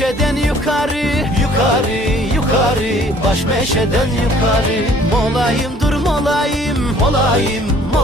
meşeden yukarı, yukarı, yukarı, baş meşeden yukarı. Molayım dur molayım, molayım, molayım.